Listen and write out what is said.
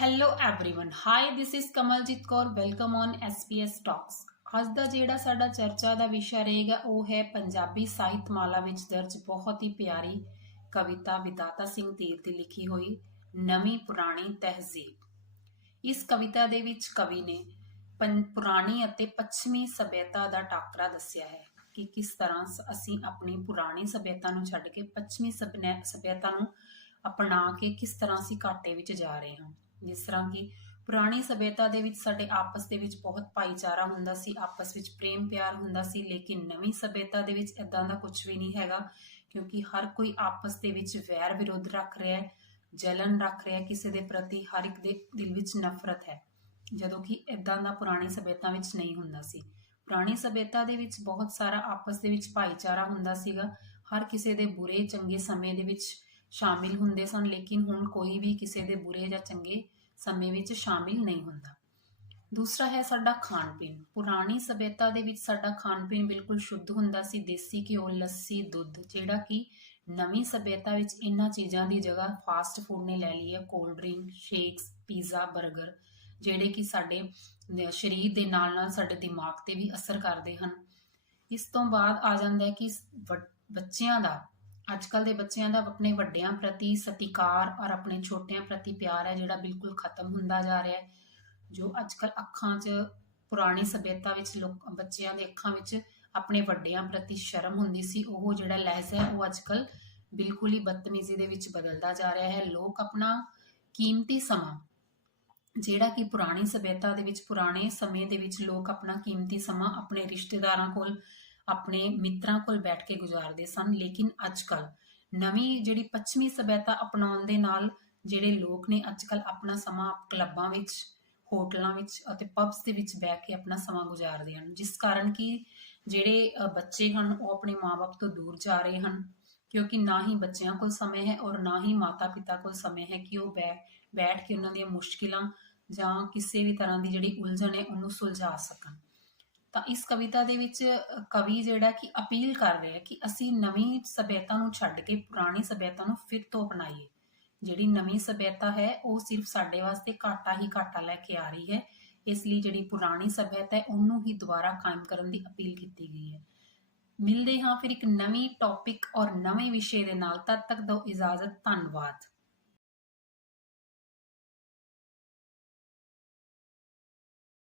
hello everyone hi this is Kamaljeet Kaur welcome on SPS talks ਅੱਜ ਦਾ ਜਿਹੜਾ ਸਾਡਾ ਚਰਚਾ ਦਾ ਵਿਸ਼ਾ ਰਹੇਗਾ ਉਹ ਹੈ ਪੰਜਾਬੀ ਸਾਹਿਤਮਾਲਾ ਵਿੱਚ ਦਰਜ ਬਹੁਤ ਹੀ ਪਿਆਰੀ ਕਵਿਤਾ ਵਿਦਾਤਾ ਸਿੰਘ ਧੀਰ ਦੀ ਲਿਖੀ ਹੋਈ ਨਵੀਂ ਪੁਰਾਣੀ ਤਹਿਜ਼ੀਬ ਇਸ ਕਵਿਤਾ ਦੇ ਵਿੱਚ ਕਵੀ ਨੇ ਪੰ- ਪੁਰਾਣੀ ਅਤੇ ਪੱਛਮੀ ਸਭਿਅਤਾ ਦਾ ਟਾਕਰਾ ਦੱਸਿਆ ਹੈ ਕਿ ਕਿਸ ਤਰ੍ਹਾਂ ਸ- ਅਸੀਂ ਆਪਣੀ ਪੁਰਾਣੀ ਸਭਿਅਤਾ ਨੂੰ ਛੱਡ ਕੇ ਪੱਛਮੀ ਸਭਿਆ- ਸਭਿਅਤਾ ਨੂੰ ਅਪਣਾ ਕੇ ਕਿਸ ਤਰ੍ਹਾਂ ਅਸੀਂ ਘਾਟੇ ਵਿੱਚ ਜਾ ਰਹੇ ਹਾਂ ਜਿਸ ਤਰ੍ਹਾਂ ਕਿ ਪੁਰਾਣੀ ਸਭਿਅਤਾ ਦੇ ਵਿੱਚ ਸਾਡੇ ਆਪਸ ਦੇ ਵਿੱਚ ਬਹੁਤ ਭਾਈਚਾਰਾ ਹੁੰਦਾ ਸੀ, ਆਪਸ ਵਿੱਚ ਪ੍ਰੇਮ ਪਿਆਰ ਹੁੰਦਾ ਸੀ, ਲੇਕਿਨ ਨਵੀਂ ਸਭਿਅਤਾ ਦੇ ਵਿੱਚ ਇਦਾਂ ਦਾ ਕੁਝ ਵੀ ਨਹੀਂ ਹੈਗਾ, ਕਿਉਂਕਿ ਹਰ ਕੋਈ ਆਪਸ ਦੇ ਵਿੱਚ ਵੈਰ ਵਿਰੋਧ ਰੱਖ ਰਿਹਾ ਹੈ, ਜਲਨ ਰੱਖ ਰਿਹਾ ਕਿਸੇ ਦੇ ਪ੍ਰਤੀ ਹਰ ਇੱਕ ਦੇ ਦਿਲ ਵਿੱਚ ਨਫ਼ਰਤ ਹੈ, ਜਦੋਂ ਕਿ ਇਦਾਂ ਦਾ ਪੁਰਾਣੀ ਸਭਿਅਤਾ ਵਿੱਚ ਨਹੀਂ ਹੁੰਦਾ ਸੀ। ਪੁਰਾਣੀ ਸਭਿਅਤਾ ਦੇ ਵਿੱਚ ਬਹੁਤ ਸਾਰਾ ਆਪਸ ਦੇ ਵਿੱਚ ਭਾਈਚਾਰਾ ਹੁੰਦਾ ਸੀਗਾ, ਹਰ ਕਿਸੇ ਦੇ ਬੁਰੇ ਚੰਗੇ ਸਮੇਂ ਦੇ ਵਿੱਚ ਸ਼ਾਮਿਲ ਹੁੰਦੇ ਸਨ, ਲੇਕਿਨ ਹੁਣ ਕੋਈ ਵੀ ਕਿਸੇ ਦੇ ਬੁਰੇ ਜਾਂ ਚੰਗੇ ਸਮੇਂ ਵਿੱਚ ਸ਼ਾਮਿਲ ਨਹੀਂ ਹੁੰਦਾ। ਦੂਸਰਾ ਹੈ ਸਾਡਾ ਖਾਣ ਪੀਣ ਪੁਰਾਣੀ ਸਭਿਅਤਾ ਦੇ ਵਿੱਚ ਸਾਡਾ ਖਾਣ ਪੀਣ ਬਿਲਕੁਲ ਸ਼ੁੱਧ ਹੁੰਦਾ ਸੀ। ਦੇਸੀ ਘਿਓ, ਲੱਸੀ, ਦੁੱਧ, ਜਿਹੜਾ ਕਿ ਨਵੀਂ ਸਭਿਅਤਾ ਵਿੱਚ ਇਹਨਾਂ ਚੀਜ਼ਾਂ ਦੀ ਜਗ੍ਹਾ ਫਾਸਟ ਫੂਡ ਨੇ ਲੈ ਲਈ ਹੈ। ਕੋਲਡ ਡਰਿੰਕ, ਸ਼ੇਕਸ, ਪੀਜ਼ਾ 버ਗਰ ਜਿਹੜੇ ਕਿ ਸਾਡੇ ਸਰੀਰ ਦੇ ਨਾਲ ਨਾਲ ਸਾਡੇ ਦਿਮਾਗ ਤੇ ਵੀ ਅਸਰ ਕਰਦੇ ਹਨ। ਇਸ ਤੋਂ ਬਾਅਦ ਆ ਜਾਂਦਾ ਹੈ ਕਿ ਸ- ਬੱਚਿਆਂ ਦਾ ਅੱਜ ਕੱਲ ਦੇ ਬੱਚਿਆਂ ਦਾ ਆਪਣੇ ਵੱਡਿਆਂ ਪ੍ਰਤੀ ਸਤਿਕਾਰ ਔਰ ਆਪਣੇ ਛੋਟਿਆਂ ਪ੍ਰਤੀ ਪਿਆਰ ਹੈ, ਜਿਹੜਾ ਬਿਲਕੁਲ ਖਤਮ ਹੁੰਦਾ ਜਾ ਰਿਹਾ ਹੈ, ਜੋ ਅੱਜ ਕੱਲ ਅੱਖਾਂ 'ਚ ਪੁਰਾਣੀ ਸਭਿਅਤਾ ਵਿੱਚ ਲੋਕ, ਬੱਚਿਆਂ ਦੇ ਅੱਖਾਂ ਵਿੱਚ ਆਪਣੇ ਵੱਡਿਆਂ ਪ੍ਰਤੀ ਸ਼ਰਮ ਹੁੰਦੀ ਸੀ, ਉਹ ਜਿਹੜਾ ਲਹਿਜ਼ਾ ਹੈ, ਉਹ ਅੱਜ ਕੱਲ ਬਿਲਕੁਲ ਹੀ ਬਦਤਮੀਜ਼ੀ ਦੇ ਵਿੱਚ ਬਦਲਦਾ ਜਾ ਰਿਹਾ ਹੈ। ਲੋਕ ਆਪਣਾ ਕੀਮਤੀ ਸਮਾਂ, ਜਿਹੜਾ ਕਿ ਪੁਰਾਣੀ ਸਭਿਅਤਾ ਦੇ ਵਿੱਚ, ਪੁਰਾਣੇ ਸਮੇਂ ਦੇ ਵਿੱਚ ਲੋਕ ਆਪਣਾ ਕੀਮਤੀ ਸਮਾਂ ਆਪਣੇ ਰਿਸ਼ਤੇਦਾਰਾਂ ਕੋਲ ਆਪਣੇ ਮਿੱਤਰਾਂ ਕੋਲ ਬੈਠ ਕੇ ਗੁਜ਼ਾਰਦੇ ਸਨ, ਲੇਕਿਨ ਅੱਜ ਕੱਲ ਨਵੀਂ ਜਿਹੜੀ ਪੱਛਮੀ ਸਭਿਅਤਾ ਅਪਣਾਉਣ ਦੇ ਨਾਲ ਜਿਹੜੇ ਲੋਕ ਨੇ ਅੱਜ ਕੱਲ ਆਪਣਾ ਸਮਾਂ ਕਲੱਬਾਂ ਵਿੱਚ, ਹੋਟਲਾਂ ਵਿੱਚ ਅਤੇ ਪਬਸ ਦੇ ਵਿੱਚ ਬੈਠ ਕੇ ਆਪਣਾ ਸਮਾਂ ਗੁਜ਼ਾਰਦੇ ਹਨ। ਜਿਸ ਕਾਰਨ ਕਿ ਜਿਹੜੇ ਬੱਚੇ ਹਨ, ਉਹ ਆਪਣੇ ਮਾਪੇ ਤੋਂ ਦੂਰ ਜਾ ਰਹੇ ਹਨ, ਕਿਉਂਕਿ ਨਾ ਹੀ ਬੱਚਿਆਂ ਕੋਲ ਸਮੇਂ ਹੈ ਔਰ ਨਾ ਹੀ ਮਾਤਾ-ਪਿਤਾ ਕੋਲ ਸਮੇਂ ਹੈ ਕਿ ਉਹ ਬੈ- ਬੈਠ ਕੇ ਉਹਨਾਂ ਦੀਆਂ ਮੁਸ਼ਕਿਲਾਂ ਜਾਂ ਕਿਸੇ ਵੀ ਤਰ੍ਹਾਂ ਦੀ ਜਿਹੜੀ ਉਲਝਣ ਹੈ, ਉਹਨੂੰ ਸੁਲਝਾ ਸਕਣ। ਤਾਂ ਇਸ ਕਵਿਤਾ ਦੇ ਵਿੱਚ ਕਵੀ ਜਿਹੜਾ ਕਿ ਅਪੀਲ ਕਰ ਰਿਹਾ ਹੈ ਕਿ ਅਸੀਂ ਨਵੀਂ ਸਭਿਅਤਾ ਨੂੰ ਛੱਡ ਕੇ ਪੁਰਾਣੀ ਸਭਿਅਤਾ ਨੂੰ ਫਿਰ ਤੋਂ ਅਪਣਾਈਏ। ਜਿਹੜੀ ਨਵੀਂ ਸਭਿਅਤਾ ਹੈ, ਉਹ ਸਿਰਫ ਸਾਡੇ ਵਾਸਤੇ ਘਾਟਾ ਹੀ ਘਾਟਾ ਲੈ ਕੇ ਆ ਰਹੀ ਹੈ। ਇਸ ਲਈ ਜਿਹੜੀ ਪੁਰਾਣੀ ਸਭਿਅਤਾ ਹੈ, ਉਹਨੂੰ ਹੀ ਦੁਬਾਰਾ ਕਾਇਮ ਕਰਨ ਦੀ ਅਪੀਲ ਕੀਤੀ ਗਈ ਹੈ। ਮਿਲਦੇ ਹਾਂ ਫਿਰ ਇੱਕ ਨਵੀਂ ਟੌਪਿਕ ਔਰ ਨਵੇਂ ਵਿਸ਼ੇ ਦੇ ਨਾਲ। ਤਦ ਤੱਕ ਦਿਓ ਇਜਾਜ਼ਤ, ਧੰਨਵਾਦ।